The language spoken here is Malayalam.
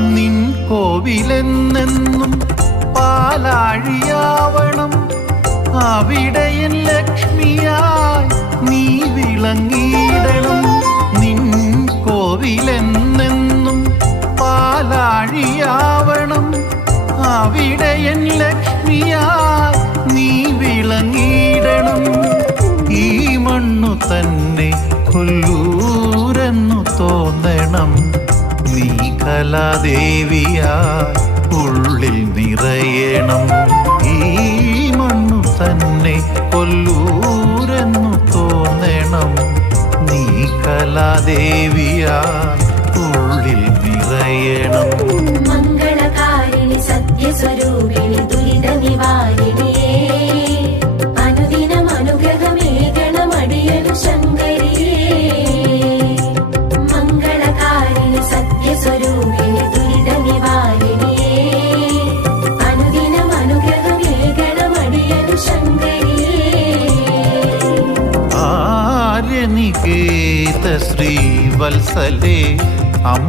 നിൻ കോവിലെന്നെന്നും പാലാഴിയാവണം. അവിടെയൻ ലക്ഷ്മിയായി നീ വിളങ്ങിയിടണം. നിൻ കോവിലെന്നെന്നും പാലാഴിയാവണം. അവിടെയൻ ലക്ഷ്മിയായി നീ വിളങ്ങിയിടണം. ഈ മണ്ണു തന്നെ കൊല്ലൂരെന്നു തോന്നണം. നീ കലാദേവിയായി ഉള്ളിൽ നിറയണം. ഈ മണ്ണു തന്നെ കൊല്ലൂരെന്നു തോന്നണം. നീ കലാദേവിയായി ഉള്ളിൽ निकेत श्री वल्सले हम